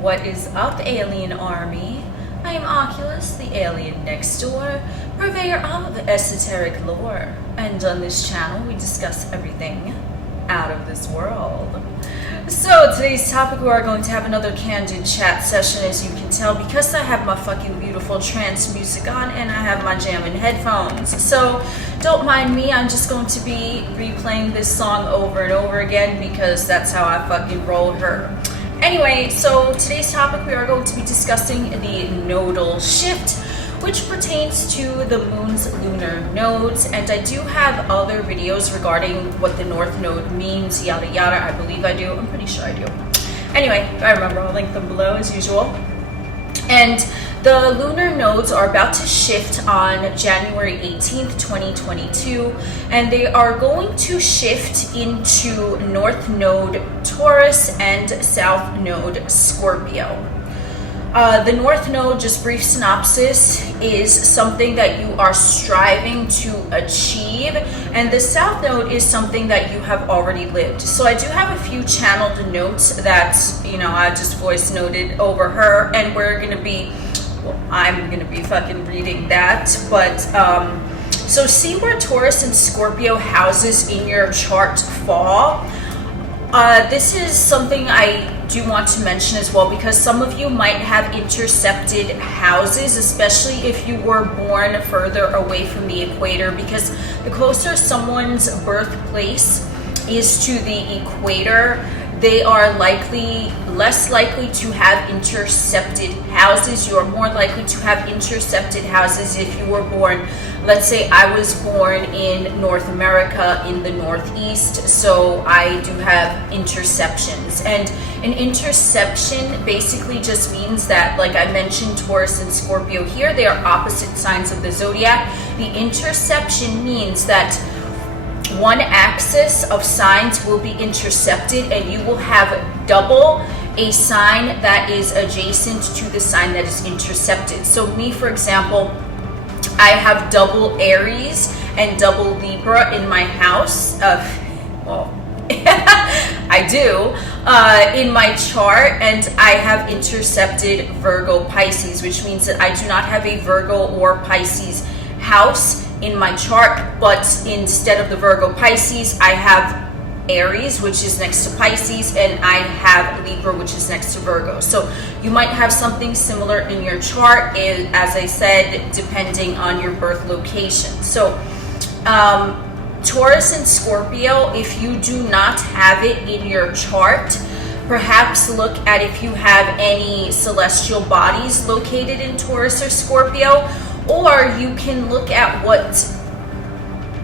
What is up, Alien Army? I am Oculus, the alien next door, purveyor of esoteric lore, and on this channel we discuss everything out of this world. So today's topic, we are going to have another candid chat session, as you can tell, because I have my fucking beautiful trance music on and I have my jamming headphones. So don't mind me, I'm just going to be replaying this song over and over again because that's how I fucking roll her. Anyway, so today's topic, we are going to be discussing the Nodal Shift, which pertains to the moon's lunar nodes, and I do have other videos regarding what the North Node means, yada yada. I believe I do. I'm pretty sure I do. Anyway, I remember, I'll link them below as usual. And the lunar nodes are about to shift on January 18th, 2022, and they are going to shift into North Node Taurus and South Node Scorpio. The North Node, just brief synopsis, is something that you are striving to achieve, and the South Node is something that you have already lived. So I do have a few channeled notes that, I just voice noted over her, and we're going to be, I'm going to be fucking reading that. But, so see where Taurus and Scorpio houses in your chart fall. This is something I do want to mention as well, because some of you might have intercepted houses, especially if you were born further away from the equator, because the closer someone's birthplace is to the equator, they are less likely to have intercepted houses. You are more likely to have intercepted houses if you were born, let's say I was born in North America in the Northeast, so I do have interceptions. And an interception basically just means that, like I mentioned, Taurus and Scorpio here, they are opposite signs of the zodiac. The interception means that one axis of signs will be intercepted and you will have double a sign that is adjacent to the sign that is intercepted. So me, for example, I have double Aries and double Libra in my house. I do in my chart, and I have intercepted Virgo Pisces, which means that I do not have a Virgo or Pisces house in my chart, but instead of the Virgo Pisces, I have Aries, which is next to Pisces, and I have Libra, which is next to Virgo. So you might have something similar in your chart, as I said, depending on your birth location. So Taurus and Scorpio, if you do not have it in your chart, perhaps look at if you have any celestial bodies located in Taurus or Scorpio, or you can look at what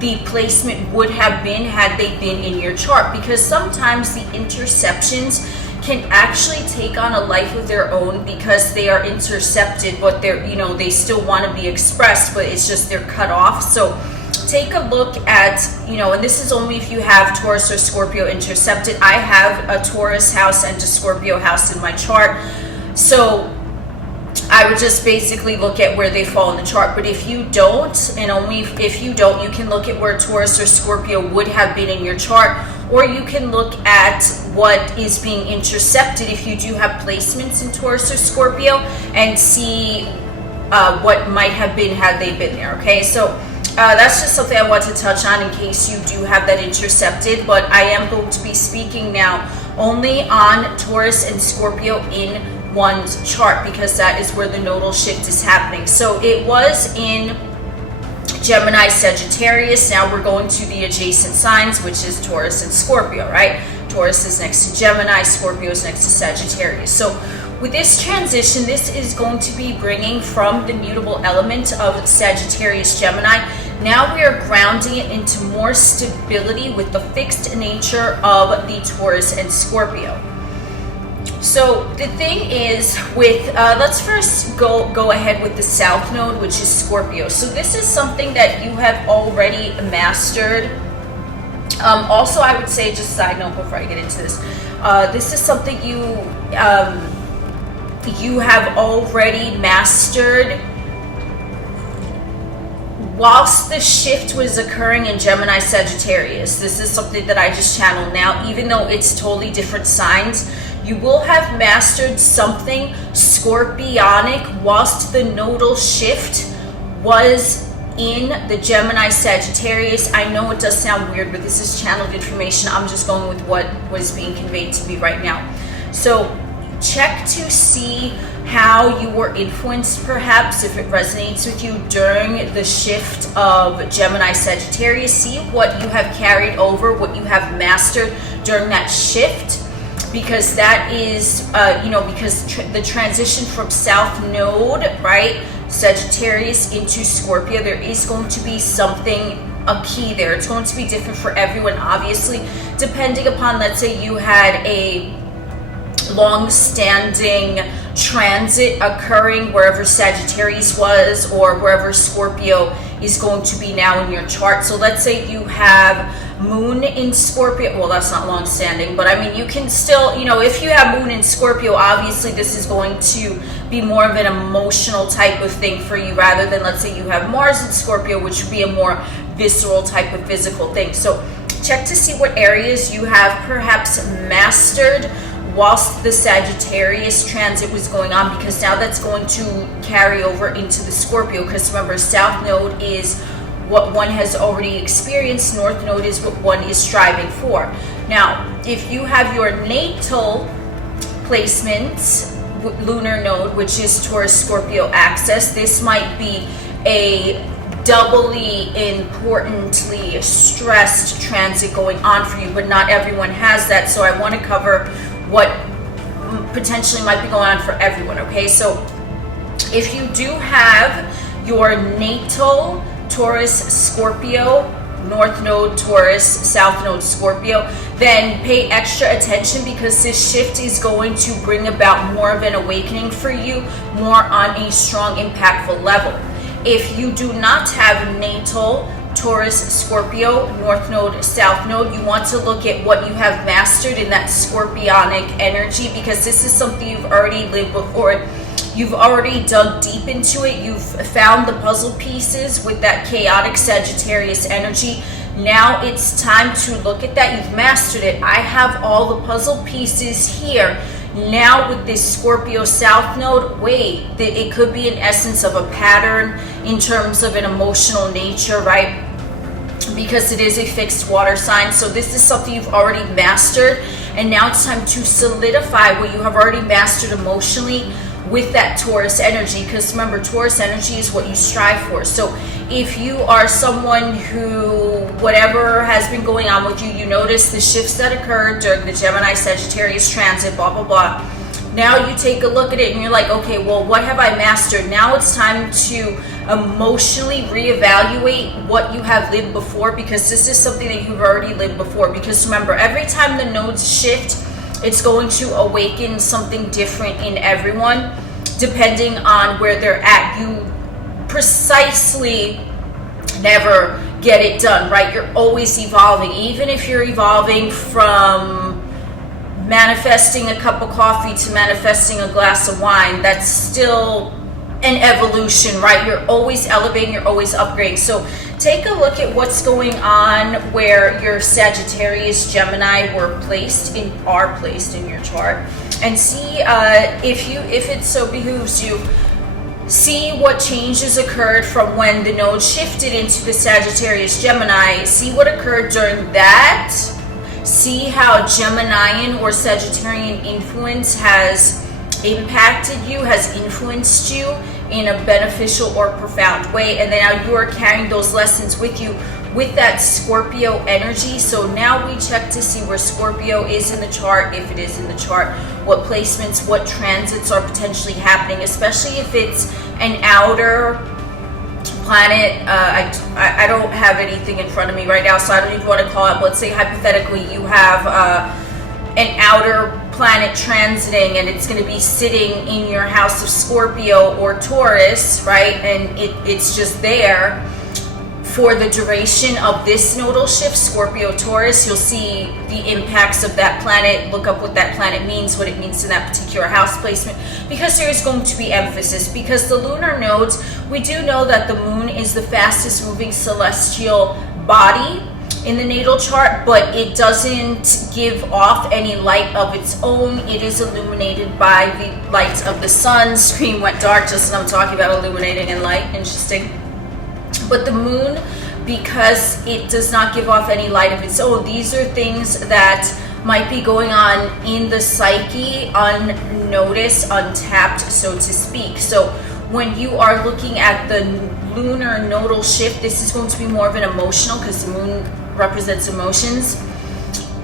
the placement would have been had they been in your chart, because sometimes the interceptions can actually take on a life of their own because they are intercepted, but they're, they still want to be expressed, but it's just they're cut off. So take a look at, and this is only if you have Taurus or Scorpio intercepted. I have a Taurus house and a Scorpio house in my chart, so I would just basically look at where they fall in the chart. But if you don't, and only if you don't, you can look at where Taurus or Scorpio would have been in your chart, or you can look at what is being intercepted if you do have placements in Taurus or Scorpio, and see what might have been had they been there. Okay, so that's just something I want to touch on in case you do have that intercepted. But I am going to be speaking now only on Taurus and Scorpio in one's chart, because that is where the nodal shift is happening. So it was in Gemini, Sagittarius. Now we're going to the adjacent signs, which is Taurus and Scorpio, right? Taurus is next to Gemini, Scorpio is next to Sagittarius. So with this transition, this is going to be bringing from the mutable element of Sagittarius, Gemini. Now we are grounding it into more stability with the fixed nature of the Taurus and Scorpio. So the thing is with, let's first go ahead with the South Node, which is Scorpio. So this is something that you have already mastered. Also, I would say, just side note before I get into this, this is something you have already mastered whilst the shift was occurring in Gemini, Sagittarius. This is something that I just channeled now, even though it's totally different signs. You will have mastered something scorpionic whilst the nodal shift was in the Gemini Sagittarius. I know it does sound weird, but this is channeled information. I'm just going with what was being conveyed to me right now. So check to see how you were influenced, perhaps, if it resonates with you during the shift of Gemini Sagittarius. See what you have carried over, what you have mastered during that shift, because that is, because the transition from South Node, right, Sagittarius into Scorpio, there is going to be something, a key there. It's going to be different for everyone, obviously, depending upon, let's say you had a long-standing transit occurring wherever Sagittarius was or wherever Scorpio is going to be now in your chart. So let's say you have Moon in Scorpio. Well, that's not long-standing, but I mean, you can still, if you have Moon in Scorpio, obviously this is going to be more of an emotional type of thing for you, rather than, let's say you have Mars in Scorpio, which would be a more visceral type of physical thing. So check to see what areas you have perhaps mastered whilst the Sagittarius transit was going on, because now that's going to carry over into the Scorpio. Because remember, South Node is what one has already experienced, North Node is what one is striving for. Now, if you have your natal placements, Lunar Node, which is Taurus Scorpio axis, this might be a doubly importantly stressed transit going on for you, but not everyone has that. So I want to cover what potentially might be going on for everyone, okay? So if you do have your natal Taurus Scorpio, North Node Taurus, South Node Scorpio, then pay extra attention, because this shift is going to bring about more of an awakening for you, more on a strong, impactful level. If you do not have natal Taurus, Scorpio, North Node, South Node, you want to look at what you have mastered in that scorpionic energy, because this is something you've already lived before. You've already dug deep into it. You've found the puzzle pieces with that chaotic Sagittarius energy. Now it's time to look at that. You've mastered it. I have all the puzzle pieces here. Now with this Scorpio South Node, wait, it could be an essence of a pattern in terms of an emotional nature, right? Because it is a fixed water sign. So this is something you've already mastered, and now it's time to solidify what you have already mastered emotionally with that Taurus energy. Because remember, Taurus energy is what you strive for. So if you are someone who, whatever has been going on with you, you notice the shifts that occurred during the Gemini Sagittarius transit, blah, blah, blah. Now you take a look at it and you're like, okay, well, what have I mastered? Now it's time to emotionally reevaluate what you have lived before, because this is something that you've already lived before. Because remember, every time the nodes shift, it's going to awaken something different in everyone, depending on where they're at. You precisely never get it done, right? You're always evolving. Even if you're evolving from manifesting a cup of coffee to manifesting a glass of wine, that's still an evolution, right? You're always elevating, you're always upgrading. So take a look at what's going on where your Sagittarius, Gemini are placed in your chart, and see if it so behooves you, see what changes occurred from when the node shifted into the Sagittarius Gemini. See what occurred during that. See how Geminian or Sagittarian influence has impacted you, has influenced you in a beneficial or profound way, and then now you are carrying those lessons with you with that Scorpio energy. So now we check to see where Scorpio is in the chart, if it is in the chart, what placements, what transits are potentially happening, especially if it's an outer planet. I don't have anything in front of me right now, so I don't even want to call it. Let's say hypothetically you have an outer planet transiting, and it's going to be sitting in your house of Scorpio or Taurus, right? And it's just there for the duration of this nodal shift, Scorpio Taurus. You'll see the impacts of that planet. Look up what that planet means, what it means to that particular house placement, because there is going to be emphasis. Because the lunar nodes, we do know that the moon is the fastest moving celestial body in the natal chart, but it doesn't give off any light of its own. It is illuminated by the light of the sun. Screen went dark just as I'm talking about illuminating and light. Interesting. But the moon, because it does not give off any light of its own, these are things that might be going on in the psyche, unnoticed, untapped, so to speak. So when you are looking at the lunar nodal shift, this is going to be more of an emotional, because the moon represents emotions.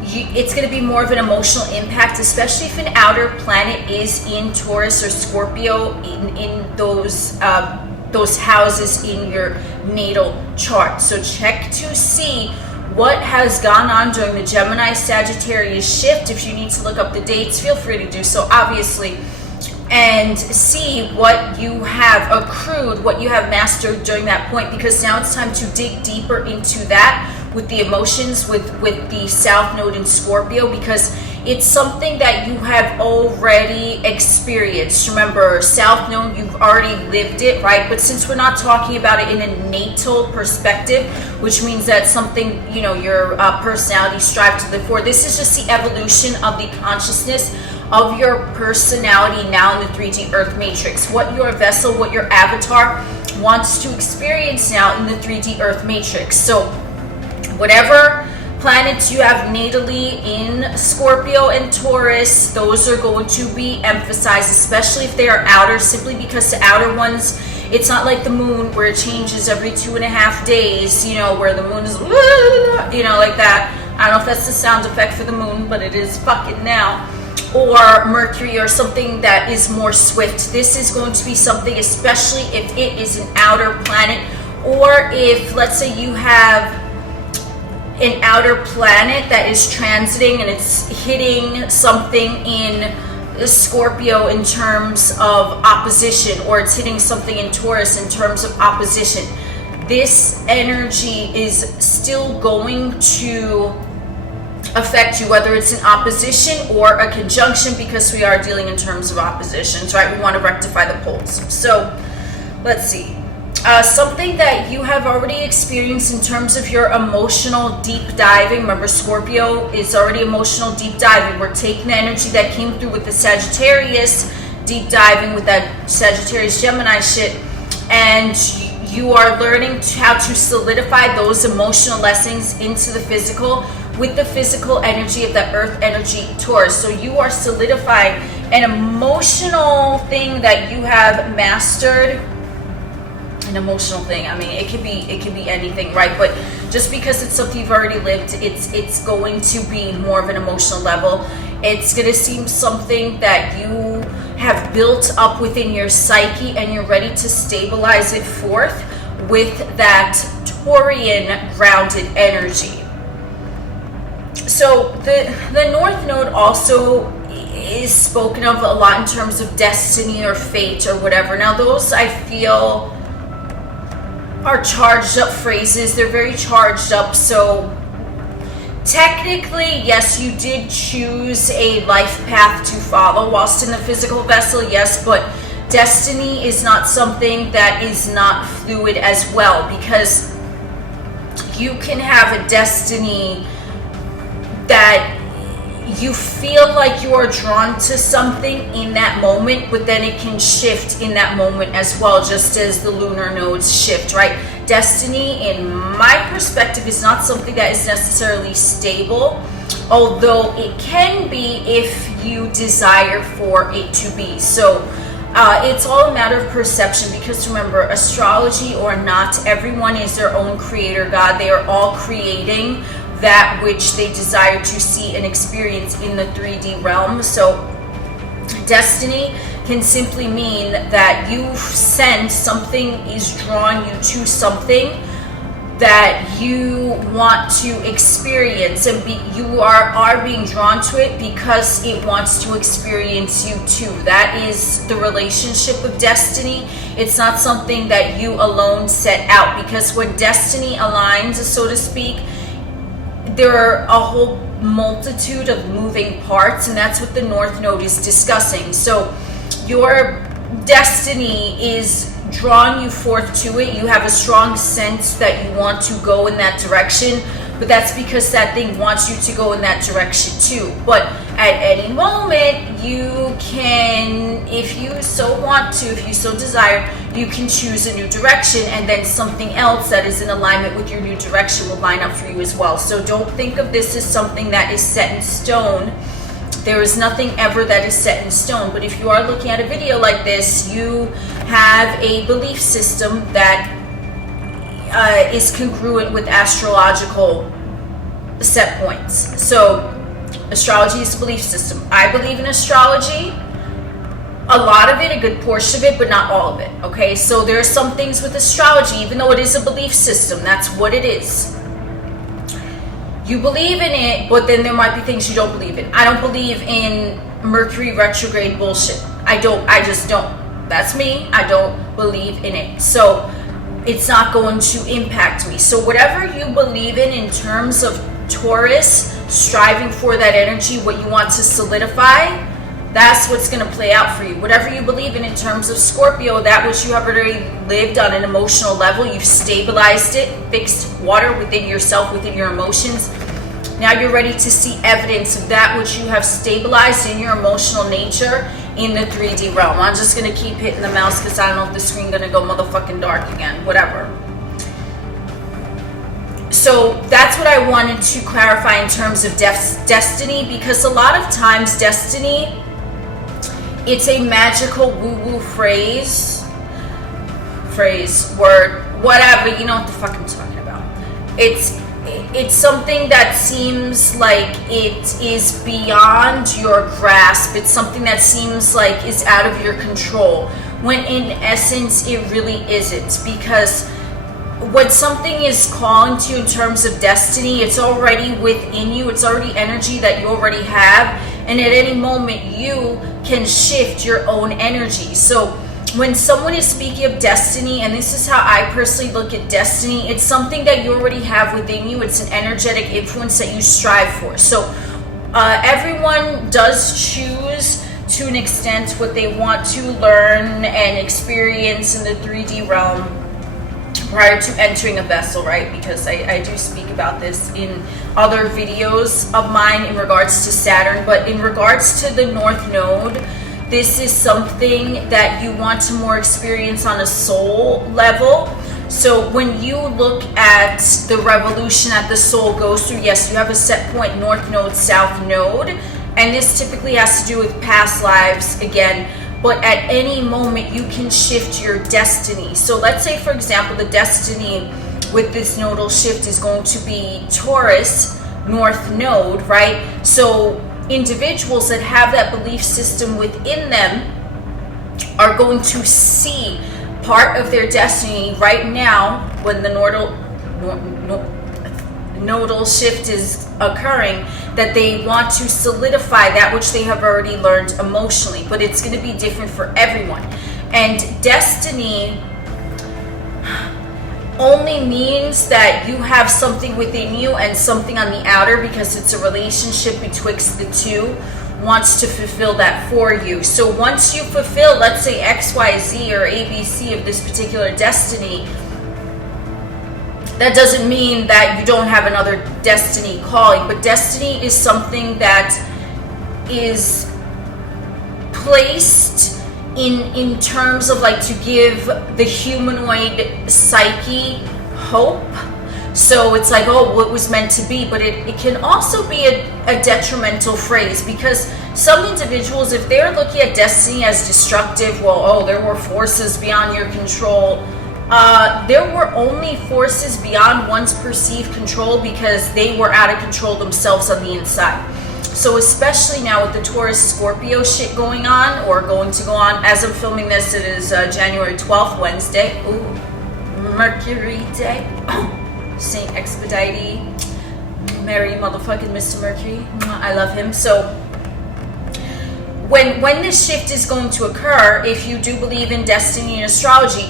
It's going to be more of an emotional impact, especially if an outer planet is in Taurus or Scorpio, in those houses in your natal chart. So check to see what has gone on during the Gemini Sagittarius shift. If you need to look up the dates, feel free to do so, obviously, and see what you have accrued, what you have mastered during that point, because now it's time to dig deeper into that with the emotions, with the South Node in Scorpio, because it's something that you have already experienced. Remember, South Node, you've already lived it, right? But since we're not talking about it in a natal perspective, which means that something, you know, your personality strive to live for, this is just the evolution of the consciousness of your personality now in the 3D Earth Matrix. What your vessel, what your avatar wants to experience now in the 3D Earth Matrix. So whatever planets you have natally in Scorpio and Taurus, those are going to be emphasized, especially if they are outer, simply because the outer ones, it's not like the moon where it changes every 2.5 days, you know, where the moon is, you know, like that. I don't know if that's the sound effect for the moon, but it is fucking now. Or Mercury, or something that is more swift. This is going to be something, especially if it is an outer planet, or if, let's say, you have an outer planet that is transiting and it's hitting something in Scorpio in terms of opposition, or it's hitting something in Taurus in terms of opposition. This energy is still going to affect you, whether it's an opposition or a conjunction, because we are dealing in terms of oppositions, right? We want to rectify the poles. So let's see. Something that you have already experienced in terms of your emotional deep diving. Remember, Scorpio is already emotional deep diving. We're taking the energy that came through with the Sagittarius deep diving, with that Sagittarius Gemini shit, and you are learning how to solidify those emotional lessons into the physical with the physical energy of that earth energy Taurus. So you are solidifying an emotional thing that you have mastered. An emotional thing, I mean, it could be anything, right? But just because it's something you've already lived, it's going to be more of an emotional level. It's going to seem something that you have built up within your psyche, and you're ready to stabilize it forth with that Taurian grounded energy. So the North Node also is spoken of a lot in terms of destiny or fate or whatever. Now those, I feel, are charged up phrases. They're very charged up. So technically, yes, you did choose a life path to follow whilst in the physical vessel, yes, but destiny is not something that is not fluid as well, because you can have a destiny that you feel like you are drawn to something in that moment, but then it can shift in that moment as well, just as the lunar nodes shift, right? Destiny, in my perspective, is not something that is necessarily stable, although it can be if you desire for it to be. So it's all a matter of perception, because remember, astrology or not, everyone is their own creator God. They are all creating that which they desire to see and experience in the 3D realm. So destiny can simply mean that you sense something is drawing you to something that you want to experience, and you are being drawn to it because it wants to experience you too. That is the relationship of destiny. It's not something that you alone set out, because when destiny aligns, so to speak, there are a whole multitude of moving parts, and that's what the North Node is discussing. So your destiny is drawing you forth to it. You have a strong sense that you want to go in that direction, but that's because that thing wants you to go in that direction too. But at any moment, you can, if you so want to, if you so desire, you can choose a new direction, and then something else that is in alignment with your new direction will line up for you as well. So don't think of this as something that is set in stone. There is nothing ever that is set in stone. But if you are looking at a video like this, you have a belief system that is congruent with astrological set points. So astrology is a belief system. I believe in astrology, a lot of it, a good portion of it, but not all of it. Okay, so there are some things with astrology, even though it is a belief system, that's what it is. You believe in it, but then there might be things you don't believe in. I don't believe in Mercury retrograde bullshit. I just don't. That's me. I don't believe in it. So it's not going to impact me. So whatever you believe in terms of Taurus, striving for that energy, what you want to solidify, that's what's going to play out for you. Whatever you believe in terms of Scorpio, that which you have already lived on an emotional level, you've stabilized it, fixed water within yourself, within your emotions. Now you're ready to see evidence of that which you have stabilized in your emotional nature in the 3D realm. I'm just going to keep hitting the mouse because I don't know if the screen going to go motherfucking dark again. Whatever. So that's what I wanted to clarify in terms of destiny, because a lot of times destiny, it's a magical woo-woo phrase, word, whatever, you know what the fuck I'm talking about. It's something that seems like it is beyond your grasp. It's something that seems like is out of your control, when in essence it really isn't. Because when something is calling to you in terms of destiny, it's already within you. It's already energy that you already have, and at any moment you can shift your own energy. So when someone is speaking of destiny, and this is how I personally look at destiny, it's something that you already have within you. It's an energetic influence that you strive for. So everyone does choose to an extent what they want to learn and experience in the 3D realm prior to entering a vessel, right? Because I do speak about this in other videos of mine in regards to Saturn. But in regards to the North Node, this is something that you want to more experience on a soul level. So when you look at the revolution that the soul goes through, yes, you have a set point, North Node, South Node, and this typically has to do with past lives again. But at any moment you can shift your destiny. So let's say, for example, the destiny with this nodal shift is going to be Taurus, North Node, right? So individuals that have that belief system within them are going to see part of their destiny right now when the nodal shift is occurring, that they want to solidify that which they have already learned emotionally. But it's going to be different for everyone. And destiny only means that you have something within you and something on the outer, because it's a relationship betwixt the two, wants to fulfill that for you. So once you fulfill, let's say XYZ or ABC of this particular destiny, that doesn't mean that you don't have another destiny calling. But destiny is something that is placed in terms of like to give the humanoid psyche hope. So it's like, oh, what was meant to be. But it can also be a detrimental phrase, because some individuals, if they're looking at destiny as destructive, well, oh, there were forces beyond your control. There were only forces beyond one's perceived control because they were out of control themselves on the inside. So especially now with the Taurus Scorpio shit going on, or going to go on, as I'm filming this, it is January 12th, Wednesday. Ooh, Mercury Day. Saint Expedite. Merry motherfucking Mr. Mercury. I love him. So when this shift is going to occur, if you do believe in destiny and astrology,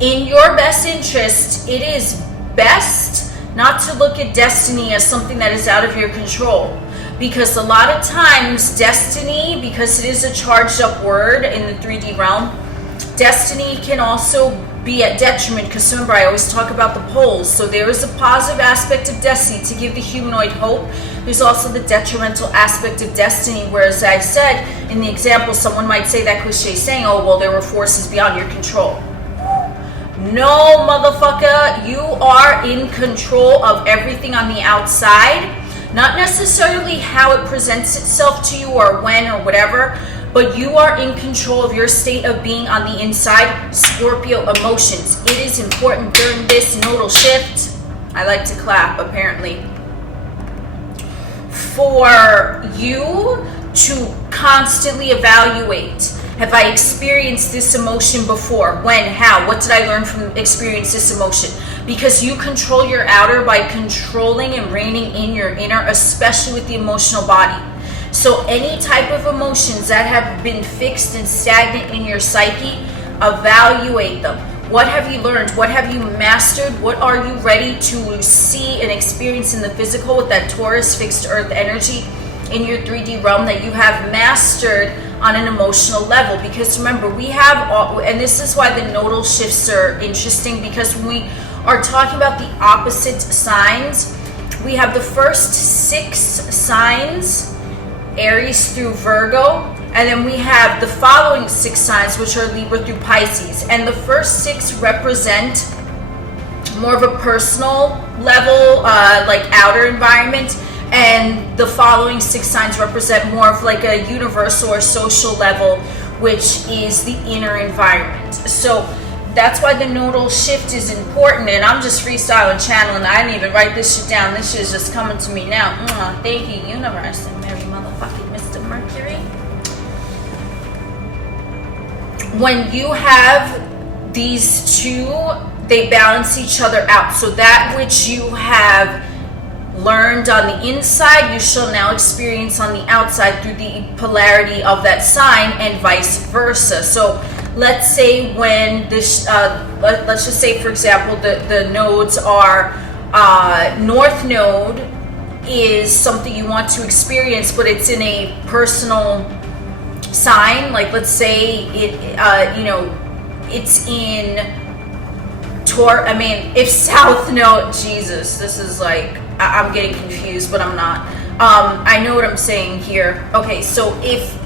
in your best interest, it is best not to look at destiny as something that is out of your control. Because a lot of times destiny, because it is a charged up word in the 3D realm, destiny can also be at detriment, because remember, I always talk about the poles. So there is a positive aspect of destiny to give the humanoid hope. There's also the detrimental aspect of destiny, whereas I said in the example, someone might say that cliche saying, oh, well, there were forces beyond your control. No, motherfucker, you are in control of everything on the outside. Not necessarily how it presents itself to you or when or whatever, but you are in control of your state of being on the inside. Scorpio emotions. It is important during this nodal shift. I like to clap, apparently. For you to constantly evaluate. Have I experienced this emotion before? When? How? What did I learn from experience this emotion? Because you control your outer by controlling and reining in your inner, especially with the emotional body. So any type of emotions that have been fixed and stagnant in your psyche, evaluate them. What have you learned? What have you mastered? What are you ready to see and experience in the physical with that Taurus fixed earth energy in your 3D realm that you have mastered on an emotional level? Because remember, we have all, and this is why the nodal shifts are interesting, because when we are talking about the opposite signs, we have the first 6 signs, Aries through Virgo, and then we have the following 6 signs, which are Libra through Pisces. And the first 6 represent more of a personal level, like outer environment, and the following 6 signs represent more of like a universal or social level, which is the inner environment. So that's why the nodal shift is important. And I'm just freestyling, channeling. I didn't even write this shit down. This shit is just coming to me now. Thank you, universe, and Mary motherfucking Mr. Mercury. When you have these two, they balance each other out. So that which you have learned on the inside, you shall now experience on the outside through the polarity of that sign, and vice versa. So let's say when this, let's just say, for example, the nodes are, North Node is something you want to experience, but it's in a personal sign. Like, let's say it, you know, it's in if South Node, Jesus, this is like, I'm getting confused, but I'm not. I know what I'm saying here. Okay, so if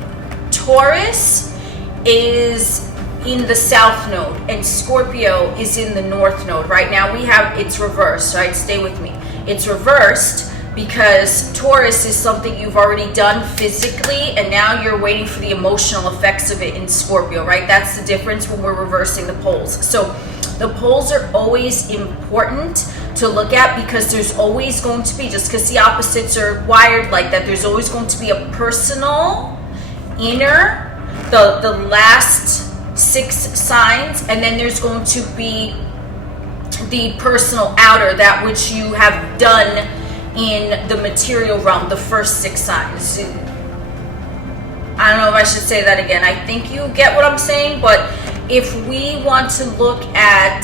Taurus is in the South Node and Scorpio is in the North Node, right now we have, it's reversed, right? Stay with me. It's reversed because Taurus is something you've already done physically, and now you're waiting for the emotional effects of it in Scorpio, right? That's the difference when we're reversing the poles. So the poles are always important to look at, because there's always going to be, just because the opposites are wired like that, there's always going to be a personal inner, the last 6 signs, and then there's going to be the personal outer, that which you have done in the material realm, the first 6 signs. I don't know if I should say that again. I think you get what I'm saying, but if we want to look at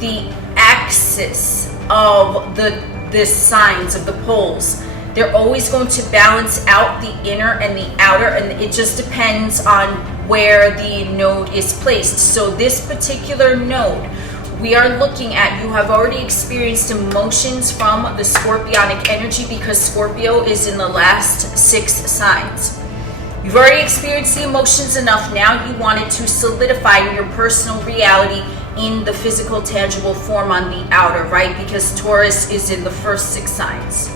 the axis of the signs of the poles, they're always going to balance out the inner and the outer, and it just depends on where the node is placed. So this particular node, we are looking at, you have already experienced emotions from the scorpionic energy, because Scorpio is in the last 6 signs. You've already experienced the emotions enough. Now you wanted to solidify your personal reality in the physical, tangible form on the outer, right? Because Taurus is in the first 6 signs.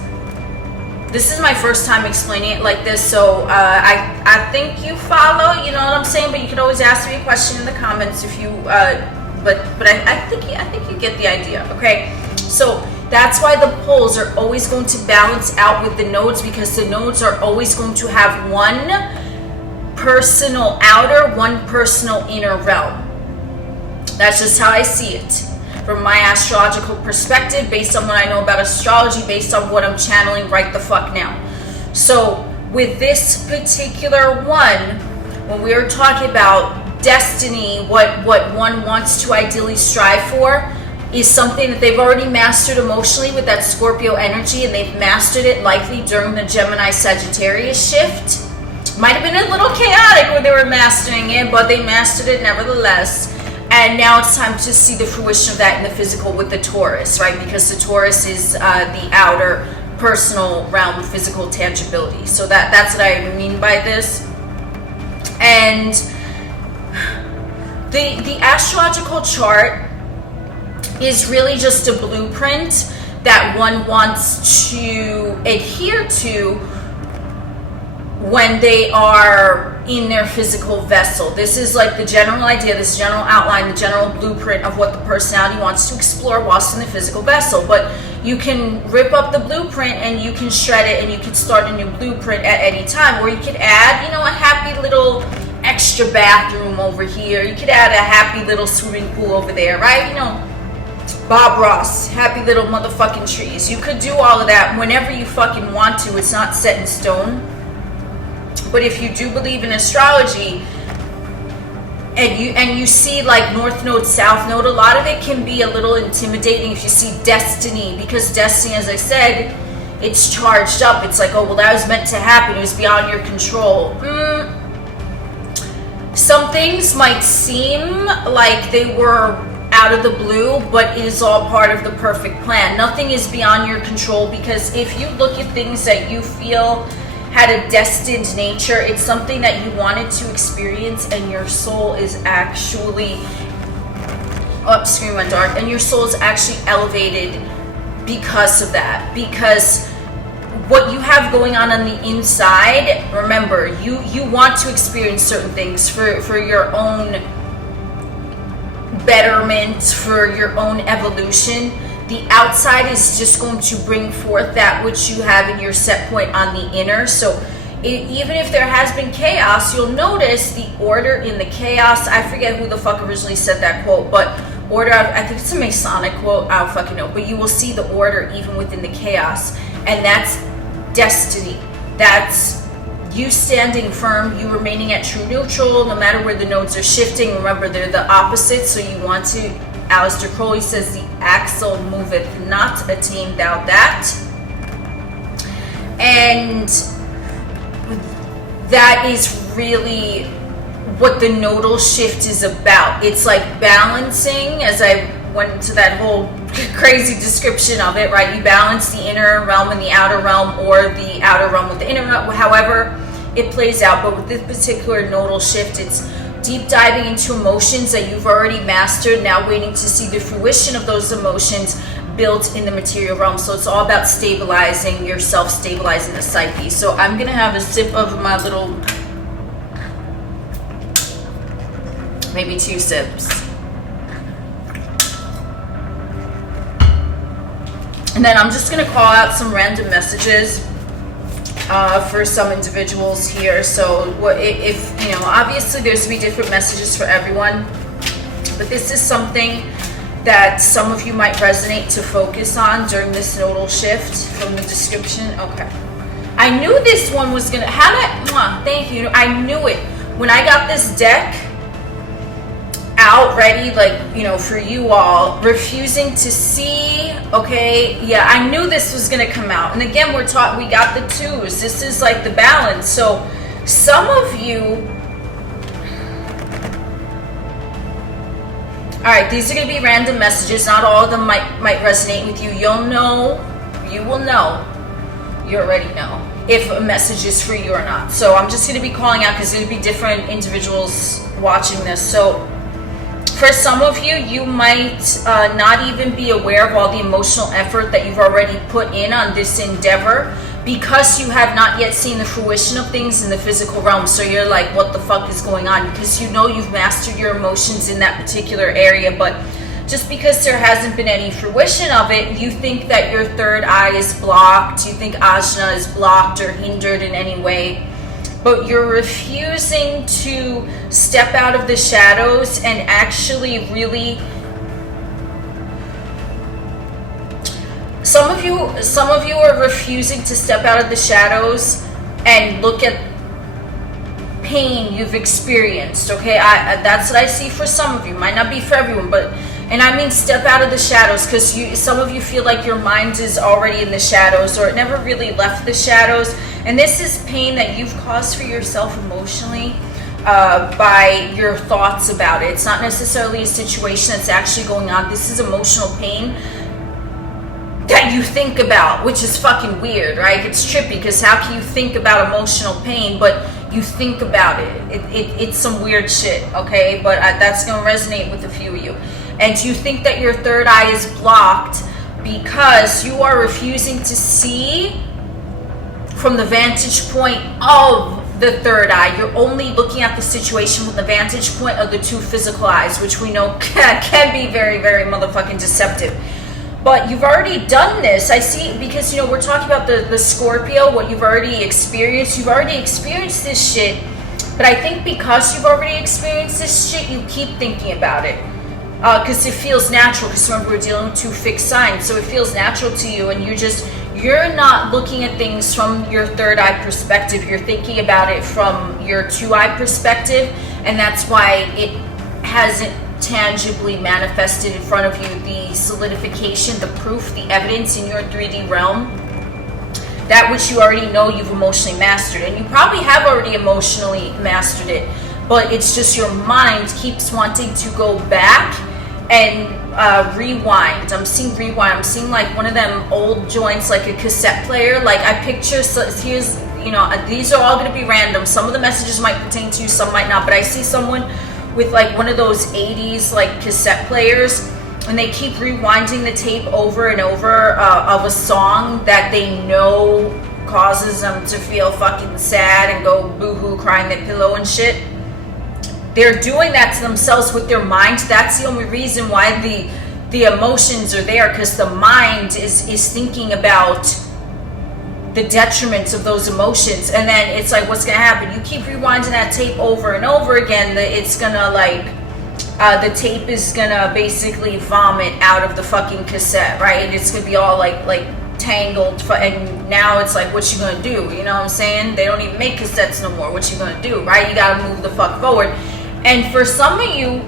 This is my first time explaining it like this, so I think you follow, you know what I'm saying? But you can always ask me a question in the comments if you, but I think you get the idea, okay? So that's why the poles are always going to balance out with the nodes, because the nodes are always going to have one personal outer, one personal inner realm. That's just how I see it from my astrological perspective, based on what I know about astrology, based on what I'm channeling right the fuck now. So with this particular one, when we are talking about destiny, what one wants to ideally strive for is something that they've already mastered emotionally with that Scorpio energy, and they've mastered it likely during the Gemini Sagittarius shift. Might have been a little chaotic when they were mastering it, but they mastered it nevertheless. And now it's time to see the fruition of that in the physical with the Taurus, right? Because the Taurus is the outer personal realm of physical tangibility. So that's what I mean by this. And the astrological chart is really just a blueprint that one wants to adhere to when they are in their physical vessel. This is like the general idea, this general outline, the general blueprint of what the personality wants to explore whilst in the physical vessel. But you can rip up the blueprint and you can shred it and you can start a new blueprint at any time, or you could add, you know, a happy little extra bathroom over here. You could add a happy little swimming pool over there, right? You know, Bob Ross, happy little motherfucking trees. You could do all of that whenever you fucking want to. It's not set in stone. But if you do believe in astrology and you see like North Node, South Node, a lot of it can be a little intimidating if you see destiny, because destiny, as I said, it's charged up. It's like, oh, well, that was meant to happen. It was beyond your control. Some things might seem like they were out of the blue, but it is all part of the perfect plan. Nothing is beyond your control, because if you look at things that you feel had a destined nature, it's something that you wanted to experience, and your soul is actually screen went dark, and your soul is actually elevated because of that. Because what you have going on the inside, remember, you want to experience certain things for your own betterment, for your own evolution. The outside is just going to bring forth that which you have in your set point on the inner. So even if there has been chaos, you'll notice the order in the chaos. I forget who the fuck originally said that quote, but order, I think it's a Masonic quote, I don't fucking know, but you will see the order even within the chaos. And that's destiny. That's you standing firm, you remaining at true neutral, no matter where the nodes are shifting. Remember, they're the opposite, so you want to, Aleister Crowley says, the axle moveth not, attain thou that. And that is really what the nodal shift is about. It's like balancing, as I went into that whole crazy description of it, right? You balance the inner realm and the outer realm, or the outer realm with the inner realm, however it plays out. But with this particular nodal shift, it's deep diving into emotions that you've already mastered, now waiting to see the fruition of those emotions built in the material realm. So it's all about stabilizing yourself, stabilizing the psyche. So I'm gonna have a sip of my little, maybe 2 sips. And then I'm just gonna call out some random messages for some individuals here. So if you know, obviously there's gonna be different messages for everyone, but this is something that some of you might resonate to focus on during this nodal shift from the description. Okay, I knew this one was gonna, thank you, I knew it when I got this deck out ready, like, you know, for you all. Refusing to see, okay, yeah, I knew this was gonna come out. And again, we got the 2s. This is like the balance. So some of you, all right, these are gonna be random messages. Not all of them might resonate with you. You'll know, you will know, you already know if a message is for you or not. So I'm just gonna be calling out because there'll be different individuals watching this. So for some of you, you might not even be aware of all the emotional effort that you've already put in on this endeavor, because you have not yet seen the fruition of things in the physical realm. So you're like, what the fuck is going on? Because you know you've mastered your emotions in that particular area, but just because there hasn't been any fruition of it, you think that your third eye is blocked. You think Ajna is blocked or hindered in any way. But you're refusing to step out of the shadows and actually really, some of you are refusing to step out of the shadows and look at pain you've experienced. Okay, that's what I see for some of you. Might not be for everyone, but, and I mean step out of the shadows, because some of you feel like your mind is already in the shadows, or it never really left the shadows. And this is pain that you've caused for yourself emotionally. by your thoughts about it. It's not necessarily a situation that's actually going on. This is emotional pain that you think about, which is fucking weird, right? It's trippy, because how can you think about emotional pain, but you think about it? It's some weird shit, okay? But that's going to resonate with a few of you. And you think that your third eye is blocked because you are refusing to see from the vantage point of the third eye. You're only looking at the situation from the vantage point of the two physical eyes, which we know can be very, very motherfucking deceptive. But you've already done this. I see, because, you know, we're talking about the Scorpio, what you've already experienced. You've already experienced this shit. But I think because you've already experienced this shit, you keep thinking about it. Because it feels natural, because remember, we're dealing with two fixed signs, so it feels natural to you, and you're not looking at things from your third eye perspective. You're thinking about it from your 2-eye perspective, and that's why it hasn't tangibly manifested in front of you. The solidification, the proof, the evidence in your 3D realm, that which you already know you've emotionally mastered, and you probably have already emotionally mastered it, but it's just your mind keeps wanting to go back and rewind. I'm seeing rewind. I'm seeing like one of them old joints, like a cassette player. Like I picture, so here's, you know, these are all going to be random. Some of the messages might pertain to you, some might not. But I see someone with like one of those 80s like cassette players, and they keep rewinding the tape over and over of a song that they know causes them to feel fucking sad and go boo-hoo, crying their pillow and shit. They're doing that to themselves with their mind. That's the only reason why the emotions are there, because the mind is thinking about the detriments of those emotions. And then it's like, what's gonna happen? You keep rewinding that tape over and over again, it's gonna like, the tape is gonna basically vomit out of the fucking cassette, right? And it's gonna be all like tangled, and now it's like, what you gonna do? You know what I'm saying? They don't even make cassettes no more. What you gonna do, right? You gotta move the fuck forward. And for some of you,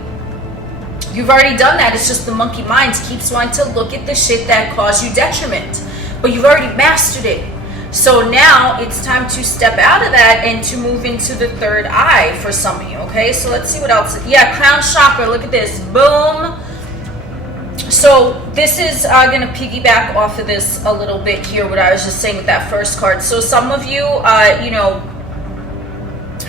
you've already done that. It's just the monkey mind keeps wanting to look at the shit that caused you detriment, but you've already mastered it. So now it's time to step out of that and to move into the third eye for some of you, okay? So let's see what else. Yeah, crown chakra, look at this, boom. So this is going to piggyback off of this a little bit here, what I was just saying with that first card. So some of you, you know,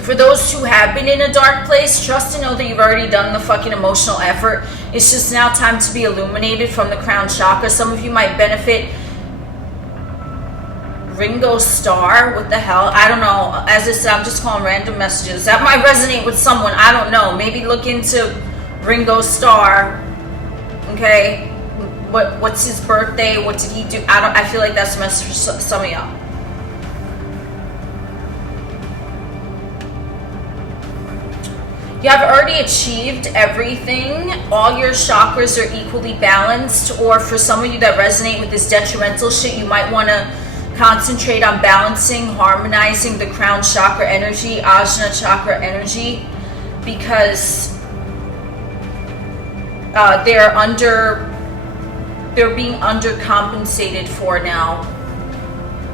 for those who have been in a dark place, trust and know that you've already done the fucking emotional effort. It's just now time to be illuminated from the crown chakra. Some of you might benefit. Ringo Starr, what the hell? I don't know. As I said, I'm just calling random messages. That might resonate with someone. I don't know. Maybe look into Ringo Starr. Okay, what's his birthday? What did he do? I feel like that's a message for some of y'all. You have already achieved everything. All your chakras are equally balanced. Or for some of you that resonate with this detrimental shit, you might want to concentrate on balancing, harmonizing the crown chakra energy, ajna chakra energy, because they're being undercompensated for now.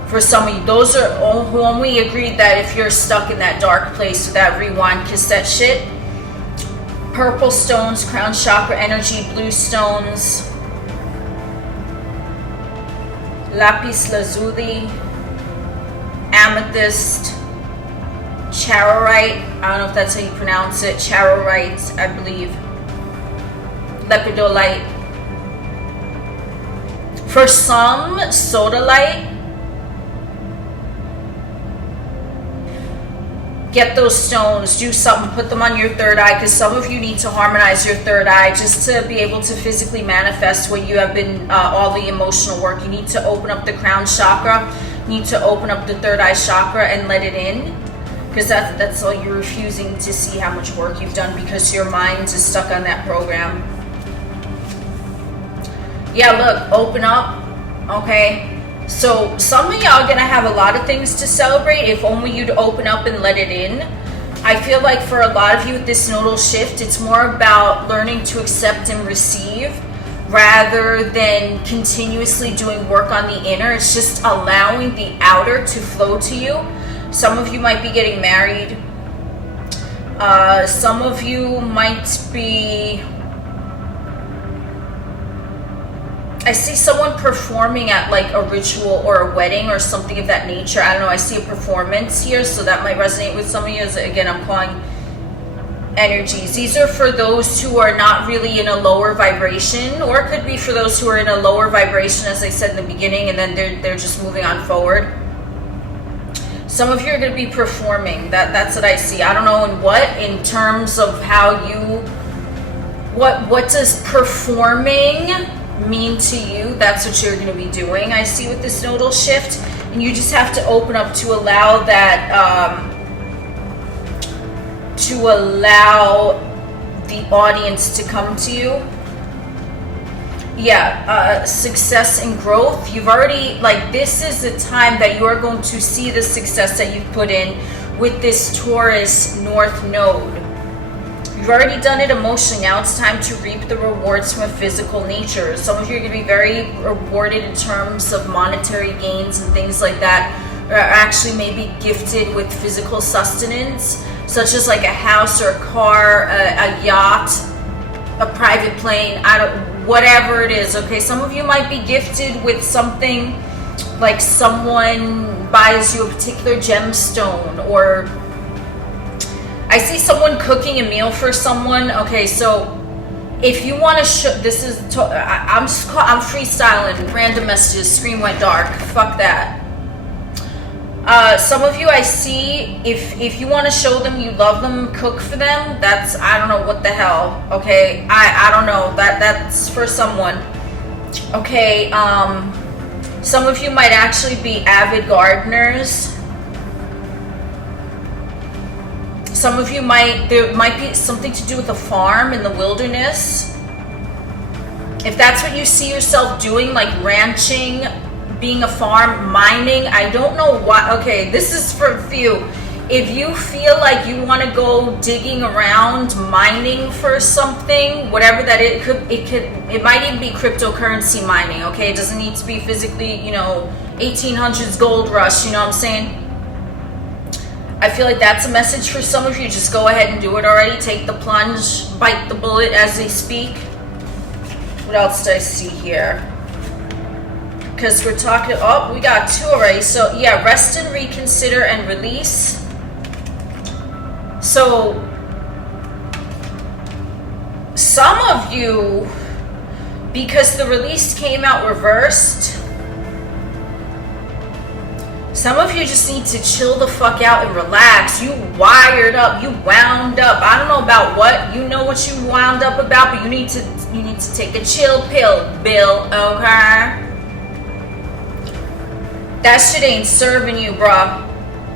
For some of you, those are who only agreed that if you're stuck in that dark place with that rewind cassette shit. Purple stones, crown chakra energy, blue stones, lapis lazuli, amethyst, charoite, I don't know if that's how you pronounce it, charoite, I believe, lepidolite. For some, sodalite. Get those stones, do something, put them on your third eye, because some of you need to harmonize your third eye just to be able to physically manifest what you have been, all the emotional work. You need to open up the crown chakra, you need to open up the third eye chakra and let it in, because that's all. You're refusing to see how much work you've done because your mind is stuck on that program. Yeah, look, open up, okay? So some of y'all are going to have a lot of things to celebrate if only you'd open up and let it in. I feel like for a lot of you with this nodal shift, it's more about learning to accept and receive rather than continuously doing work on the inner. It's just allowing the outer to flow to you. Some of you might be getting married. Some of you might be... I see someone performing at like a ritual or a wedding or something of that nature. I don't know. I see a performance here, so that might resonate with some of you. As, again, I'm calling energies. These are for those who are not really in a lower vibration, or it could be for those who are in a lower vibration, as I said in the beginning, and then they're just moving on forward. Some of you are going to be performing. That's what I see. I don't know in what, in terms of how you... What does performing mean to you? That's what you're going to be doing, I see, with this nodal shift. And you just have to open up to allow that, to allow the audience to come to you. Yeah, success and growth. You've already, like, this is the time that you are going to see the success that you've put in with this Taurus North Node. You've already done it emotionally. Now it's time to reap the rewards from a physical nature. Some of you are going to be very rewarded in terms of monetary gains and things like that, or actually maybe gifted with physical sustenance, such as like a house or a car, a yacht, a private plane, whatever it is. Okay, some of you might be gifted with something, like someone buys you a particular gemstone, or I see someone cooking a meal for someone. Okay, so if you want to show, this is, I'm freestyling, random messages, screen went dark, fuck that. Some of you I see, if you want to show them you love them, cook for them, that's, I don't know what the hell, okay, I don't know, that's for someone. Okay, some of you might actually be avid gardeners. Some of you there might be something to do with a farm in the wilderness. If that's what you see yourself doing, like ranching, being a farm, mining, I don't know why. Okay, this is for a few. If you feel like you want to go digging around, mining for something, whatever that it might even be cryptocurrency mining, okay? It doesn't need to be physically, 1800s gold rush, you know what I'm saying? I feel like that's a message for some of you. Just go ahead and do it already. Take the plunge, bite the bullet as they speak. What else do I see here? Because we're talking, oh, we got two already. So yeah, rest and reconsider and release. So some of you, because the release came out reversed, some of you just need to chill the fuck out and relax. You wired up, you wound up. I don't know about what, you know what you wound up about, but you need to take a chill pill, Bill, okay? That shit ain't serving you, bruh.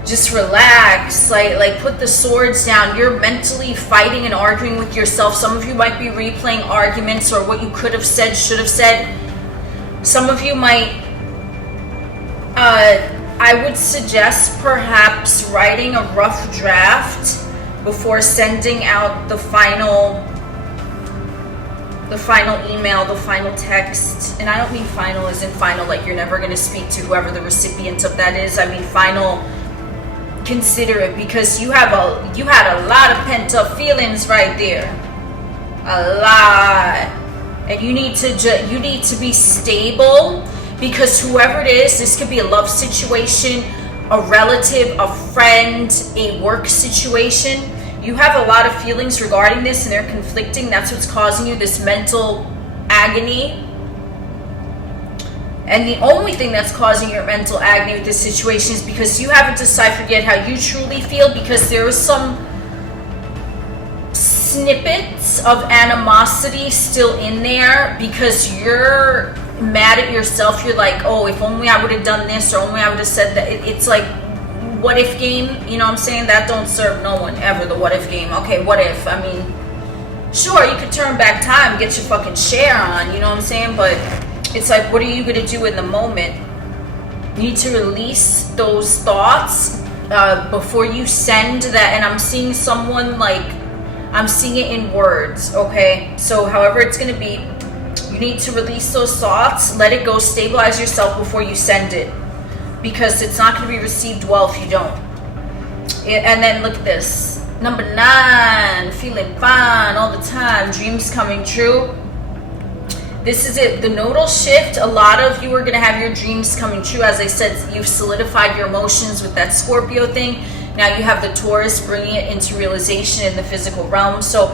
Just relax, like put the swords down. You're mentally fighting and arguing with yourself. Some of you might be replaying arguments or what you could have said, should have said. Some of you might, I would suggest perhaps writing a rough draft before sending out the final email, the final text. And I don't mean final as in final, like you're never going to speak to whoever the recipient of that is. I mean final, consider it, because you had a lot of pent-up feelings right there. A lot. And you need to be stable. Because whoever it is, this could be a love situation, a relative, a friend, a work situation. You have a lot of feelings regarding this and they're conflicting. That's what's causing you this mental agony. And the only thing that's causing your mental agony with this situation is because you haven't deciphered yet how you truly feel, because there was some snippets of animosity still in there because you're mad at yourself. You're like, oh, if only I would have done this, or only I would have said that. It's like what if game, you know what I'm saying? That don't serve no one ever, the what if game. Okay, what if? I mean, sure, you could turn back time, get your fucking share on, you know what I'm saying? But it's like, what are you going to do in the moment? You need to release those thoughts before you send that. And I'm seeing someone, like, I'm seeing it in words, okay? So however it's going to be, you need to release those thoughts, let it go, stabilize yourself before you send it, because it's not going to be received well if you don't. And then look at this. Number 9, feeling fine all the time, dreams coming true. This is it, the nodal shift. A lot of you are going to have your dreams coming true. As I said, you've solidified your emotions with that Scorpio thing. Now you have the Taurus bringing it into realization in the physical realm. So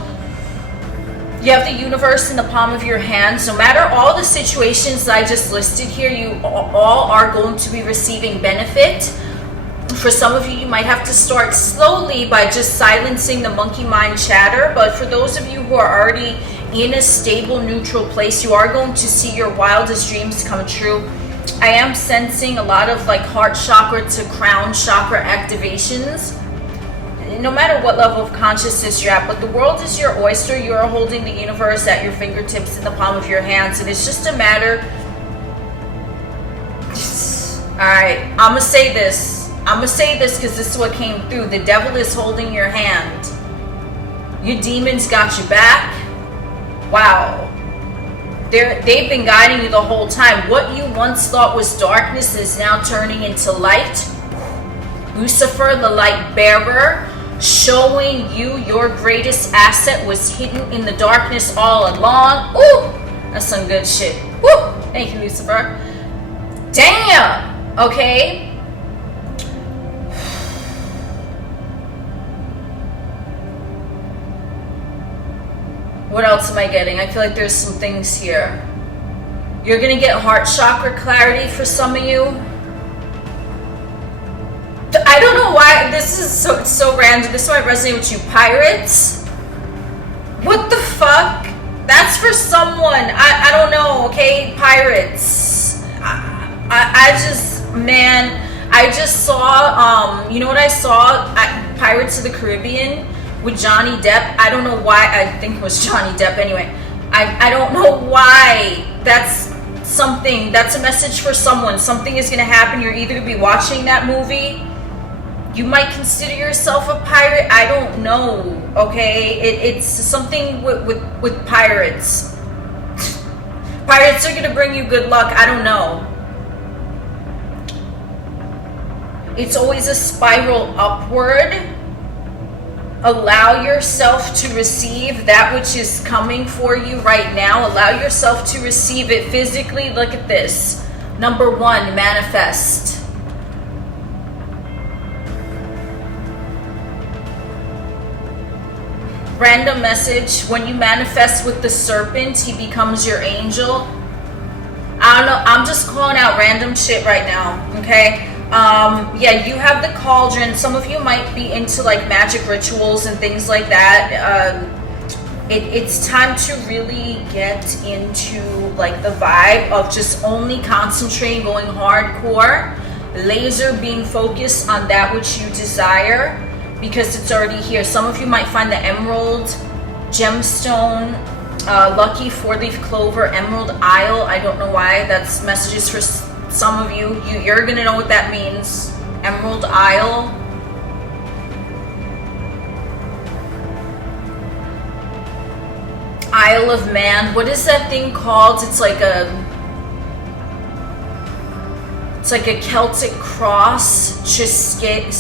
you have the universe in the palm of your hands. No matter all the situations that I just listed here, you all are going to be receiving benefit. For some of you, you might have to start slowly by just silencing the monkey mind chatter. But for those of you who are already in a stable, neutral place, you are going to see your wildest dreams come true. I am sensing a lot of like heart chakra to crown chakra activations. No matter what level of consciousness you're at, but the world is your oyster. You are holding the universe at your fingertips in the palm of your hands. And it's just a matter. Alright, I'm going to say this. I'm going to say this because this is what came through. The devil is holding your hand. Your demons got your back. Wow. They've been guiding you the whole time. What you once thought was darkness is now turning into light. Lucifer, the light bearer, showing you your greatest asset was hidden in the darkness all along. Ooh, that's some good shit. Woo! Thank you, Lucifer. Damn! Okay. What else am I getting? I feel like there's some things here. You're going to get heart chakra clarity for some of you. I don't know why. This is so random. This might resonate with you. Pirates? What the fuck? That's for someone. I don't know, okay? Pirates. I just saw, you know what I saw? Pirates of the Caribbean with Johnny Depp. I don't know why. I think it was Johnny Depp anyway. I don't know why. That's something. That's a message for someone. Something is going to happen. You're either going to be watching that movie. You might consider yourself a pirate. I don't know. Okay? It's something with pirates. Pirates are going to bring you good luck. I don't know. It's always a spiral upward. Allow yourself to receive that which is coming for you right now. Allow yourself to receive it physically. Look at this. Number 1, manifest. Random message. When you manifest with the serpent, he becomes your angel. I don't know. I'm just calling out random shit right now. Okay? Yeah, you have the cauldron. Some of you might be into like magic rituals and things like that. It's time to really get into like the vibe of just only concentrating, going hardcore, laser being focused on that which you desire, because it's already here. Some of you might find the emerald, gemstone, lucky 4-leaf clover, emerald isle. I don't know why. That's messages for some of you. You're gonna know what that means. Emerald Isle. Isle of Man. What is that thing called? It's like a Celtic cross. Triskelion.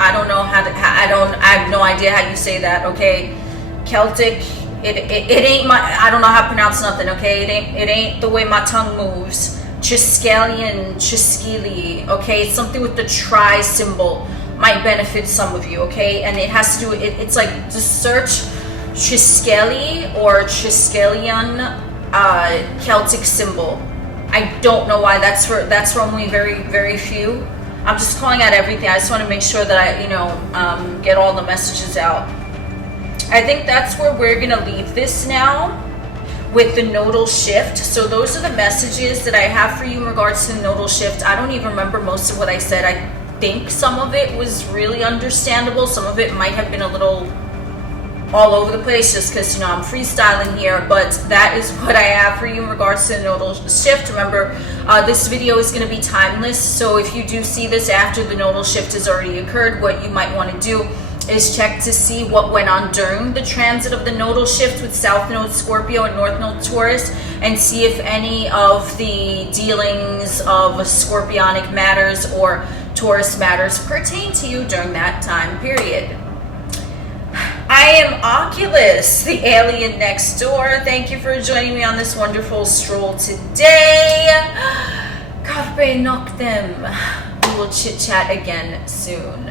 I don't know how to. I have no idea how you say that. Okay, Celtic. It ain't my. I don't know how to pronounce nothing. Okay, it ain't the way my tongue moves. Triskeli. Okay, it's something with the tri symbol might benefit some of you. Okay, and it has to do. It's like just search Triskeli or Triskelion Celtic symbol. I don't know why. That's for only very, very few. I'm just calling out everything. I just want to make sure that I get all the messages out. I think that's where we're going to leave this now with the nodal shift. So those are the messages that I have for you in regards to the nodal shift. I don't even remember most of what I said. I think some of it was really understandable. Some of it might have been a little all over the place just because, I'm freestyling here. But that is what I have for you in regards to the nodal shift. Remember, this video is going to be timeless. So if you do see this after the nodal shift has already occurred, what you might want to do is check to see what went on during the transit of the nodal shift with South Node Scorpio and North Node Taurus, and see if any of the dealings of scorpionic matters or Taurus matters pertain to you during that time period. I am Oculus, the alien next door. Thank you for joining me on this wonderful stroll today. Carpe noctem. We will chit-chat again soon.